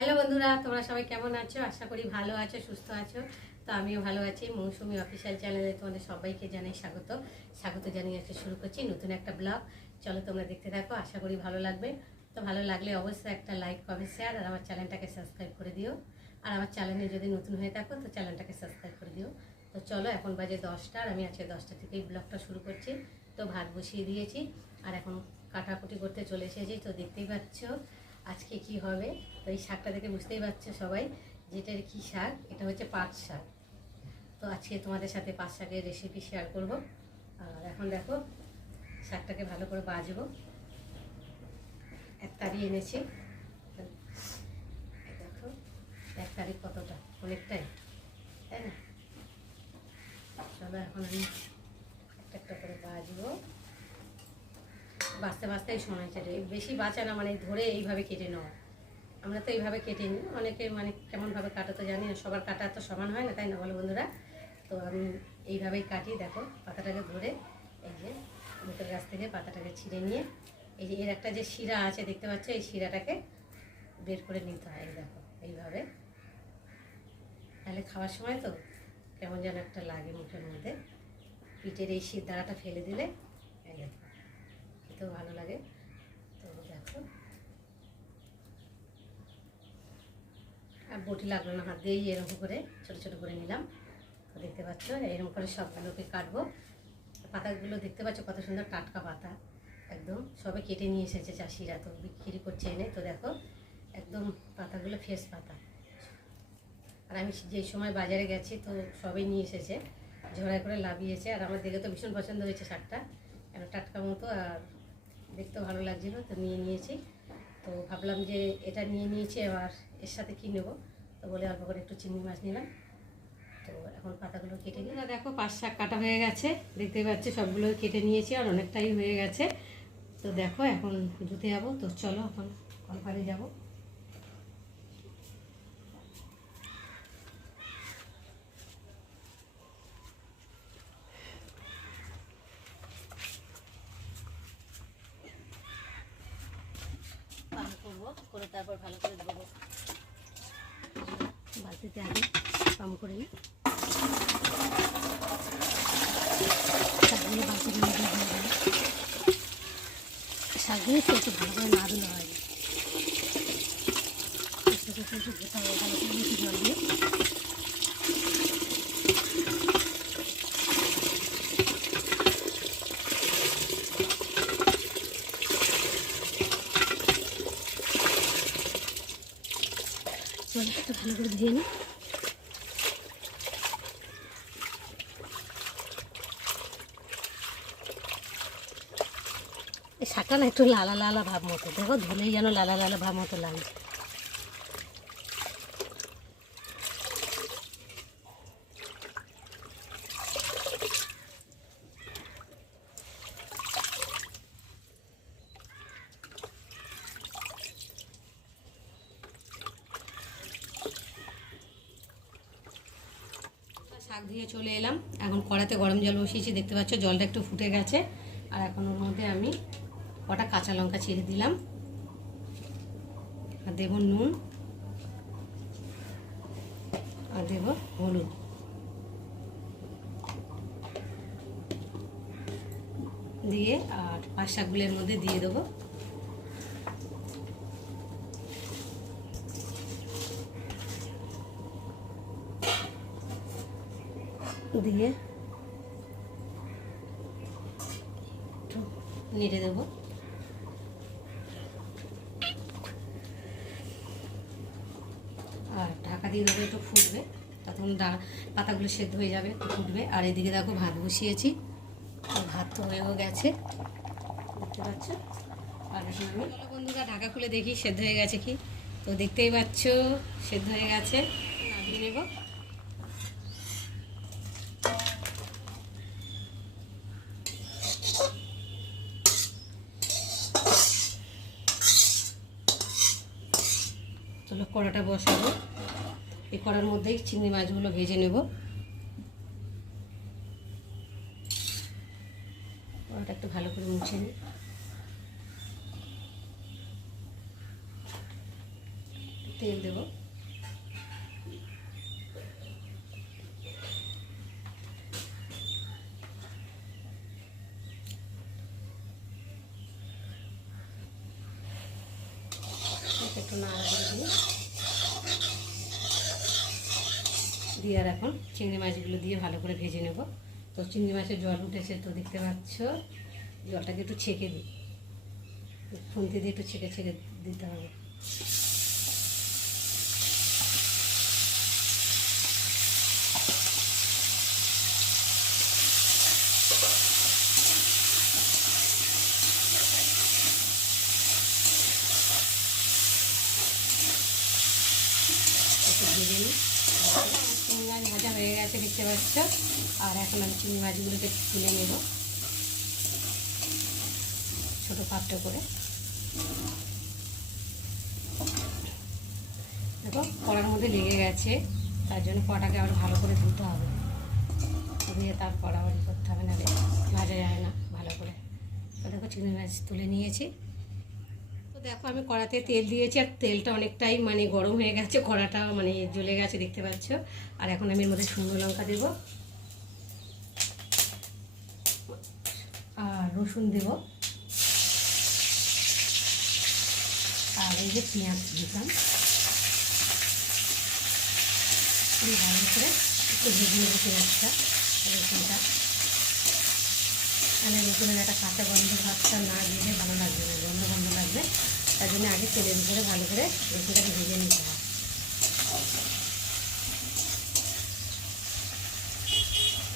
Hello বন্ধুরা, তোমরা সবাই কেমন আছো? আশা করি ভালো আছো, সুস্থ আছো। তো আমিও ভালো আছি। মৌসুমি অফিসিয়াল চ্যানেলে তোমাদের সবাইকে জানাই স্বাগত। স্বাগত জানিয়ে আজকে শুরু করছি নতুন একটা ব্লগ। চলো তোমরা দেখতে থাকো, আশা করি ভালো লাগবে। তো ভালো লাগলে অবশ্যই একটা লাইক, কমেন্ট, শেয়ার আর আমার চ্যানেলটাকে সাবস্ক্রাইব করে দিও। আর আমার চ্যানেলে যদি নতুন হয়ে থাকো তো চ্যানেলটাকে সাবস্ক্রাইব করে দিও। তো চলো, এখন বাজে 10টা আর আমি আজকে 10টা থেকেই ব্লগটা শুরু করছি। তো ভাত বসিয়ে দিয়েছি আর এখন কাটাকুটি করতে চলে এসেছি। তো দেখতেই পাচ্ছ আজকে কি হবে। তো এই শাকটা দেখে বুঝতেই পারছো সবাই যেটার কি শাক। এটা হচ্ছে পাট শাক। তো আজকে তোমাদের সাথে পাট শাকের রেসিপি শেয়ার করব। আর এখন দেখো শাকটাকে ভালো করে বাজবো। এক তারি এনেছি, দেখো এক তারি কতটা, অনেকটাই, তাই না? চলো এখন আমি একটা একটা করে বাজবো। বাঁচতে বাঁচতে এই সময় চলে, বেশি বাঁচা না, মানে ধরে এইভাবে কেটে নেওয়া। আমরা তো এইভাবে কেটে নিই, অনেকে মানে কেমনভাবে কাটা তো জানি না, সবার কাটা তো সমান হয় না, তাই না বলো বন্ধুরা? তো আমি এইভাবেই কাটি। দেখো পাতাটাকে ধরে এই যে মুখের গাছ থেকে পাতাটাকে ছিঁড়ে নিয়ে এই যে এর একটা যে শিরা আছে দেখতে পাচ্ছ, এই শিরাটাকে বের করে নিতে হয়। এই দেখো এইভাবে, তাহলে খাওয়ার সময় তো কেমন যেন একটা লাগে মুখের মধ্যে। পিঠের এই শির দাঁড়াটা ফেলে দিলে এই দেখো খেতেও ভালো লাগে। তো দেখো আর বটি লাগলো না, হাত দিয়েই এরকম করে ছোটো ছোটো করে নিলাম। তো দেখতে পাচ্ছ এরকম করে সবগুলোকে কাটবো। পাতাগুলো দেখতে পাচ্ছ কত সুন্দর টাটকা পাতা, একদম সবে কেটে নিয়ে এসেছে চাষিরা, তো বিক্রি করছে এনে। তো দেখো একদম পাতাগুলো ফ্রেশ পাতা। আর আমি যে সময় বাজারে গেছি তো সবাই নিয়ে এসেছে, ঝড়াই করে লাভিয়েছে। আর আমার দেখে তো ভীষণ পছন্দ হয়েছে শাকটা, কেন টাটকা মতো আর দেখতেও ভালো লাগছিলো, তো নিয়ে নিয়েছি। তো ভাবলাম যে এটা নিয়ে নিয়েছি, এবার এর সাথে কী নেবো, তো বলে অল্প করে একটু চিংড়ি মাছ নিলাম। তো এখন পাতাগুলো কেটে নিই। দেখো পাঁচ শাক কাটা হয়ে গেছে, দেখতে পাচ্ছি সবগুলো কেটে নিয়েছি আর অনেকটাই হয়ে গেছে। তো দেখো এখন ধুতে যাবো। তো চলো এখন কলপারে যাবো। পান করবো, করে তারপর ভালো করে ধোবো। বালতিতে আগে পাম করে নিই। শাকগুলো বালতিতে নিয়ে দিয়ে হয়ে গেলে শাকগুলো তো একটু ভালো করে না দিলে হয় না, একটু একটু একটু ধুতে হবে ভালো করে বেশি জল দিয়ে। একটু ভালো করে ধুয়ে নিই। এই শাকটা না একটু লালা লালা ভাব মতো, দেখো ধুলেই যেন লালা লালা ভাব মতো লাগে। শাক ধুয়ে চলে এলাম, এখন কড়াতে গরম জল বসিয়েছি, দেখতে পাচ্ছ জলটা একটু ফুটে গেছে। আর এখন ওর মধ্যে আমি কটা কাঁচা লঙ্কা ছিঁড়ে দিলাম আর দেব নুন আর দেব হলুদ। দিয়ে আর পাঁচ শাকগুলোর মধ্যে দিয়ে দেবো। দিয়ে একটু নেড়ে দেবো। আর ঢাকা দিয়ে দেবো, একটু ফুটবে, তখন পাতাগুলো সেদ্ধ হয়ে যাবে, ফুটবে। আর এদিকে দেখো ভাত বসিয়েছি, ভাত তো হয়েও গেছে দেখতে পাচ্ছ। আর এখন আমি বন্ধুরা ঢাকা খুলে দেখি সেদ্ধ হয়ে গেছে কি। তো দেখতেই পাচ্ছ সেদ্ধ হয়ে গেছে, নামিয়ে নেব। চলো কড়াটা বসাবো, এই কড়ার মধ্যেই চিংড়ি মাছগুলো ভেজে নেব। কড়াটা একটু ভালো করে মুছে নিই। তেল দেবো। একটু নাড়া দিয়ে আর এখন চিংড়ি মাছগুলো দিয়ে ভালো করে ভেজে নেব। তো চিংড়ি মাছের জল উঠেছে, তো দেখতে পাচ্ছ। জলটাকে একটু ছেঁকে দিই, খুন্তি দিয়ে একটু ছেঁকে ছেঁকে দিতে হবে। ভেজে নিই। চিংড়ি মাছ ভাজা হয়ে গেছে দেখতে পাচ্ছ। আর এখন আমি চিংড়ি মাছগুলোকে তুলে নেব ছোটো পাত্র করে। দেখো কড়ার মধ্যে লেগে গেছে, তার জন্য কড়াটাকে আবার ভালো করে ধুতে হবে, ধুয়ে তারপর আবার করতে হবে, না ভাজা যায় না ভালো করে। তো দেখো চিংড়ি মাছ তুলে নিয়েছি। তো দেখো আমি কড়াতে তেল দিয়েছি, আর তেলটা অনেকটাই মানে গরম হয়ে গেছে, কড়াটা মানে জ্বলে গেছে দেখতে পাচ্ছ। আর এখন আমি এর মধ্যে শুকনো লঙ্কা দেব আর রসুন দেব, আর এই যে পেঁয়াজ দিলাম। ভালো করে একটু ভেজে নেব পেঁয়াজটা, রসুনটা। মানে রসুনের একটা কাঁচা গন্ধ ভাতটা না দিলে ভালো লাগবে না, গন্ধ গন্ধ লাগবে। তার জন্য আগে তেলের উপরে ভালো করে রসুনটাকে ভেজে নিতে হয়।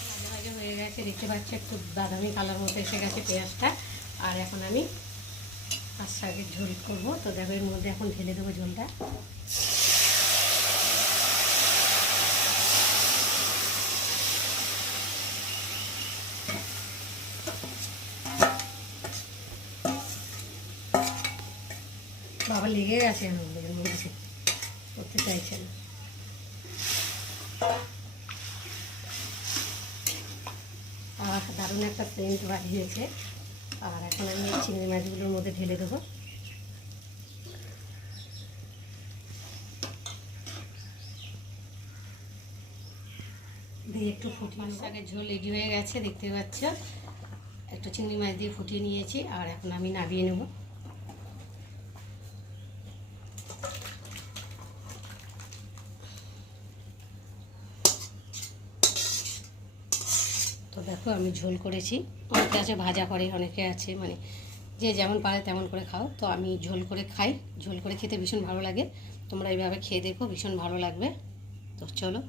ভাজা ভাজা হয়ে গেছে দেখতে পাচ্ছি, একটু বাদামি কালার মতো এসে গেছে পেঁয়াজটা। আর এখন আমি পাঁচ শাকের ঝোল করবো। তো দেখো এর মধ্যে এখন ঢেলে দেবো ঝোলটা। বাবা লেগে গেছে আমাদের মধ্যে, করতে চাইছে না। আর দারুণ একটা সেন্ট বাড়িয়েছে। আর এখন আমি চিংড়ি মাছগুলোর মধ্যে ঢেলে দেবো। দিয়ে একটু ফুটিয়ে, শাকের ঝোল রেডি হয়ে গেছে দেখতে পাচ্ছ। একটু চিংড়ি মাছ দিয়ে ফুটিয়ে নিয়েছি, আর এখন আমি নামিয়ে নেব। তো দেখো আমি ঝোল করেছি। অনেকে আছে ভাজা করে, অনেকে আছে মানে যে যেমন পারে তেমন করে খাও। তো আমি ঝোল করে খাই, ঝোল করে খেতে ভীষণ ভালো লাগে। তোমরা এইভাবে খেয়ে দেখো, ভীষণ ভালো লাগবে। তো চলো।